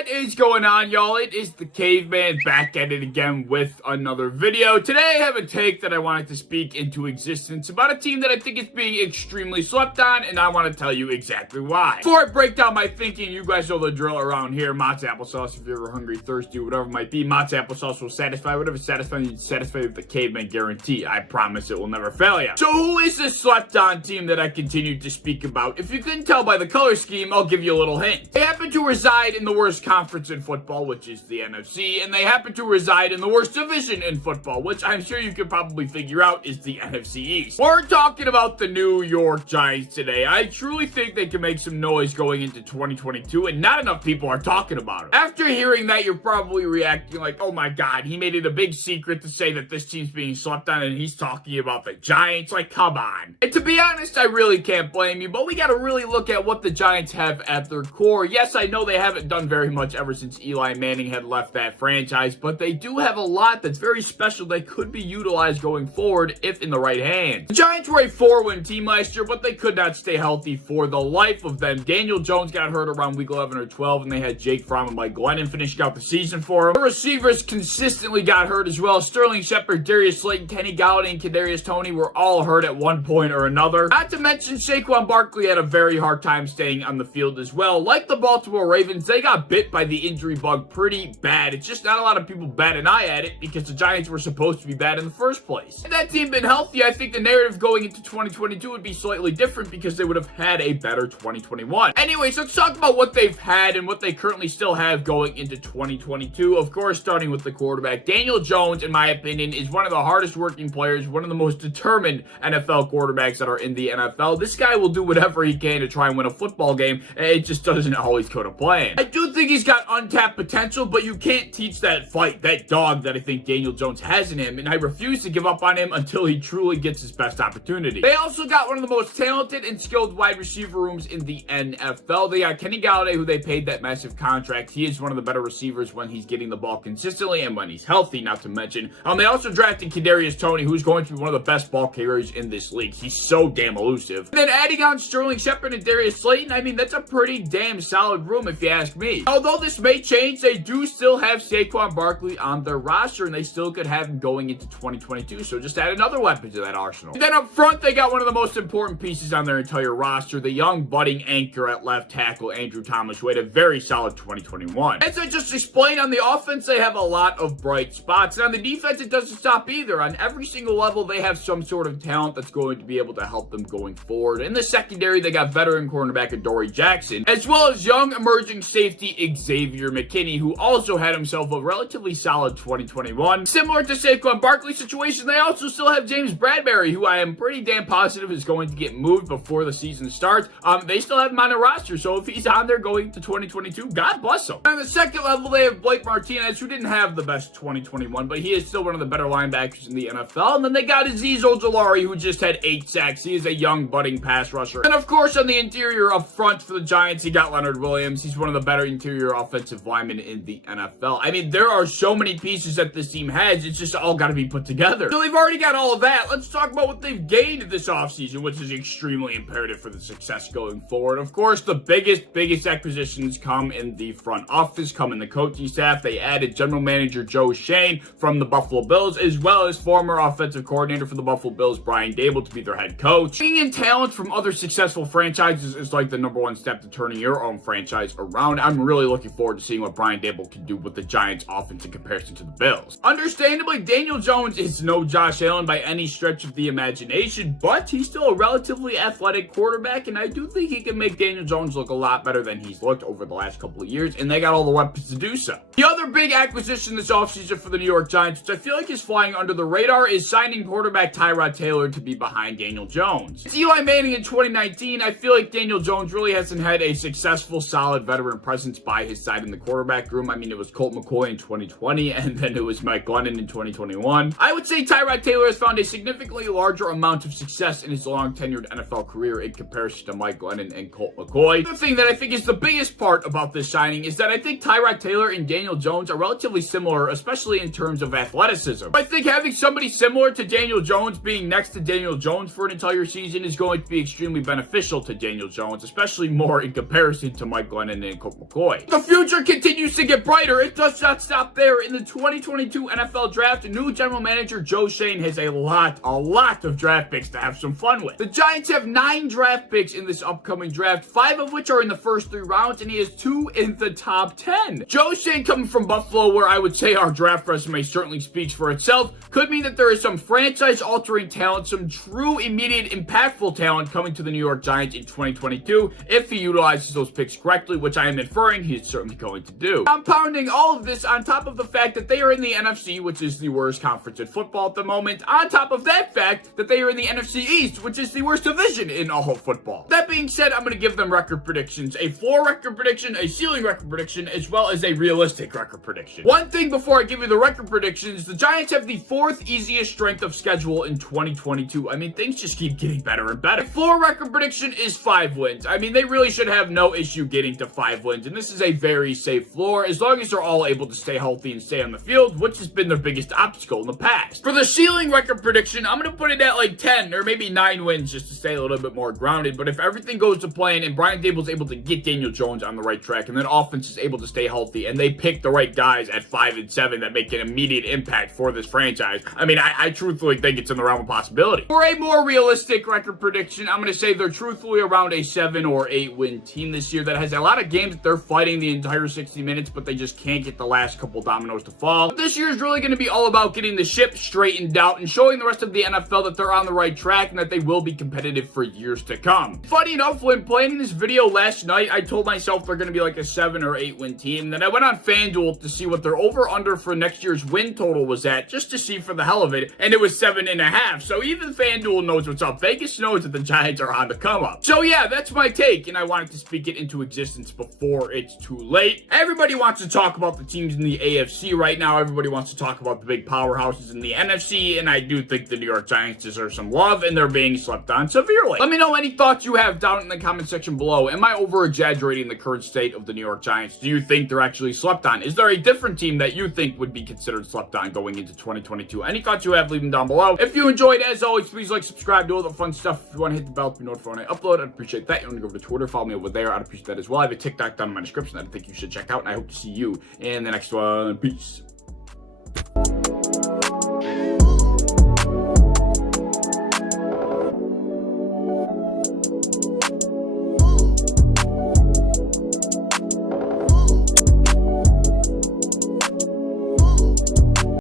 What is going on, y'all? It is the Caveman back at it again with another video. Today I have a take that I wanted to speak into existence about a team that I think is being extremely slept on, and I want to tell you exactly why. Before I break down my thinking, you guys know the drill around here. Mott's applesauce, if you're ever hungry, thirsty, whatever it might be, Mott's applesauce will satisfy whatever satisfies you. Satisfy with the Caveman guarantee. I promise it will never fail you. So who is this slept on team that I continue to speak about? If you couldn't tell by the color scheme, I'll give you a little hint. They happen to reside in the worst conference in football, which is the NFC, and they happen to reside in the worst division in football, which I'm sure you could probably figure out is the NFC East. We're talking about the New York Giants today. I truly think they can make some noise going into 2022, and not enough people are talking about it. After hearing that, you're probably reacting like, oh my god, he made it a big secret to say that this team's being slept on, and he's talking about the Giants. Like, come on. And to be honest, I really can't blame you, but we gotta really look at what the Giants have at their core. Yes, I know they haven't done very much ever since Eli Manning had left that franchise, but they do have a lot that's very special that could be utilized going forward if in the right hands. The Giants were a 4-win team last year, but they could not stay healthy for the life of them. Daniel Jones got hurt around week 11 or 12, and they had Jake Fromm and Mike Glennon finishing out the season for him. The receivers consistently got hurt as well. Sterling Shepard, Darius Slayton, Kenny Golladay, and Kadarius Toney were all hurt at one point or another. Not to mention Saquon Barkley had a very hard time staying on the field as well. Like the Baltimore Ravens, they got bit by the injury bug pretty bad. It's just not a lot of people bat an eye at it because the Giants were supposed to be bad in the first place. Had that team been healthy, I think the narrative going into 2022 would be slightly different because they would have had a better 2021. Anyways, let's talk about what they've had and what they currently still have going into 2022. Of course, starting with the quarterback. Daniel Jones, in my opinion, is one of the hardest working players, one of the most determined NFL quarterbacks that are in the NFL. This guy will do whatever he can to try and win a football game, and it just doesn't always go to plan. I do think he's got untapped potential, but you can't teach that fight, that dog that I think Daniel Jones has in him, and I refuse to give up on him until he truly gets his best opportunity. They also got one of the most talented and skilled wide receiver rooms in the NFL. They got Kenny Golladay, who they paid that massive contract. He is one of the better receivers when he's getting the ball consistently and when he's healthy, not to mention. They also drafted Kadarius Toney, who's going to be one of the best ball carriers in this league. He's so damn elusive. And then adding on Sterling Shepard and Darius Slayton, I mean, that's a pretty damn solid room if you ask me. Although this may change, they do still have Saquon Barkley on their roster, and they still could have him going into 2022, so just add another weapon to that arsenal. And then up front, they got one of the most important pieces on their entire roster, the young budding anchor at left tackle, Andrew Thomas, who had a very solid 2021. As I just explained, on the offense, they have a lot of bright spots, and on the defense, it doesn't stop either. On every single level, they have some sort of talent that's going to be able to help them going forward. In the secondary, they got veteran cornerback Adoree Jackson, as well as young emerging safety Xavier McKinney, who also had himself a relatively solid 2021. Similar to Saquon Barkley's situation, they also still have James Bradberry, who I am pretty damn positive is going to get moved before the season starts. They still have him on the roster, so if he's on there going to 2022, God bless him. On the second level, they have Blake Martinez, who didn't have the best 2021, but he is still one of the better linebackers in the NFL. And then they got Azeez Ojulari, who just had 8 sacks. He is a young budding pass rusher. And of course, on the interior up front for the Giants, you got Leonard Williams. He's one of the better interior offensive linemen in the NFL. I mean, there are so many pieces that this team has. It's just all got to be put together. So they've already got all of that. Let's talk about what they've gained this offseason, which is extremely imperative for the success going forward. Of course, the biggest acquisitions come in the front office, come in the coaching staff. They added general manager Joe Schoen from the Buffalo Bills, as well as former offensive coordinator for the Buffalo Bills, Brian Daboll, to be their head coach. Bringing in talent from other successful franchises is like the #1 step to turning your own franchise around. I'm really looking forward to seeing what Brian Daboll can do with the Giants offense in comparison to the Bills. Understandably, Daniel Jones is no Josh Allen by any stretch of the imagination, but he's still a relatively athletic quarterback, and I do think he can make Daniel Jones look a lot better than he's looked over the last couple of years, and they got all the weapons to do so. The other big acquisition this offseason for the New York Giants, which I feel like is flying under the radar, is signing quarterback Tyrod Taylor to be behind Daniel Jones. It's Eli Manning in 2019. I feel like Daniel Jones really hasn't had a successful, solid veteran presence by his side in the quarterback room. I mean, it was Colt McCoy in 2020, and then it was Mike Glennon in 2021. I would say Tyrod Taylor has found a significantly larger amount of success in his long-tenured NFL career in comparison to Mike Glennon and Colt McCoy. The thing that I think is the biggest part about this signing is that I think Tyrod Taylor and Daniel Jones are relatively similar, especially in terms of athleticism. I think having somebody similar to Daniel Jones being next to Daniel Jones for an entire season is going to be extremely beneficial to Daniel Jones, especially more in comparison to Mike Glennon and Colt McCoy. The future continues to get brighter. It does not stop there. In the 2022 NFL Draft, new general manager Joe Schoen has a lot of draft picks to have some fun with. The Giants have 9 draft picks in this upcoming draft, 5 of which are in the first 3 rounds, and he has 2 in the top 10. Joe Schoen, coming from Buffalo, where I would say our draft resume certainly speaks for itself, could mean that there is some franchise-altering talent, some true, immediate, impactful talent coming to the New York Giants in 2022 if he utilizes those picks correctly, which I am inferring he's certainly going to do. Compounding all of this on top of the fact that they are in the NFC, which is the worst conference in football at the moment, on top of that fact that they are in the NFC East, which is the worst division in all of football. That being said, I'm going to give them record predictions, a floor record prediction, a ceiling record prediction, as well as a realistic record prediction. One thing before I give you the record predictions, the Giants have the 4th easiest strength of schedule in 2022. I mean, things just keep getting better and better. The floor record prediction is 5 wins. I mean, they really should have no issue getting to 5 wins, and this is a very safe floor as long as they're all able to stay healthy and stay on the field, which has been their biggest obstacle in the past. For the ceiling record prediction, I'm going to put it at like 10 or maybe 9 wins just to stay a little bit more grounded, but if everything goes to plan and Brian Daboll's able to get Daniel Jones on the right track and then offense is able to stay healthy and they pick the right guys at 5 and 7 that make an immediate impact for this franchise, I mean, I truthfully think it's in the realm of possibility. For a more realistic record prediction, I'm going to say they're truthfully around a 7 or 8 win team this year that has a lot of games that they're fighting the entire 60 minutes, but they just can't get the last couple dominoes to fall. But this year is really going to be all about getting the ship straightened out and showing the rest of the NFL that they're on the right track and that they will be competitive for years to come. Funny enough, when planning this video last night, I told myself they're going to be like a 7 or 8 win team. Then I went on FanDuel to see what their over-under for next year's win total was at, just to see for the hell of it, and it was 7.5. So even FanDuel knows what's up. Vegas knows that the Giants are on the come up. So yeah, that's my take, and I wanted to speak it into existence before it's too late. Everybody wants to talk about the teams in the AFC right now. Everybody wants to talk about the big powerhouses in the NFC, and I do think the New York Giants deserve some love, and they're being slept on severely. Let me know any thoughts you have down in the comment section below. Am I over-exaggerating the current state of the New York Giants? Do you think they're actually slept on? Is there a different team that you think would be considered slept on going into 2022? Any thoughts you have, leave them down below. If you enjoyed, as always, please like, subscribe, do all the fun stuff. If you want to hit the bell to be notified when I upload, I'd appreciate that. You want to go over to Twitter, follow me over there, I'd appreciate that as well. I have a TikTok down in my description that I think you should check out, and I hope to see you in the next one. Peace.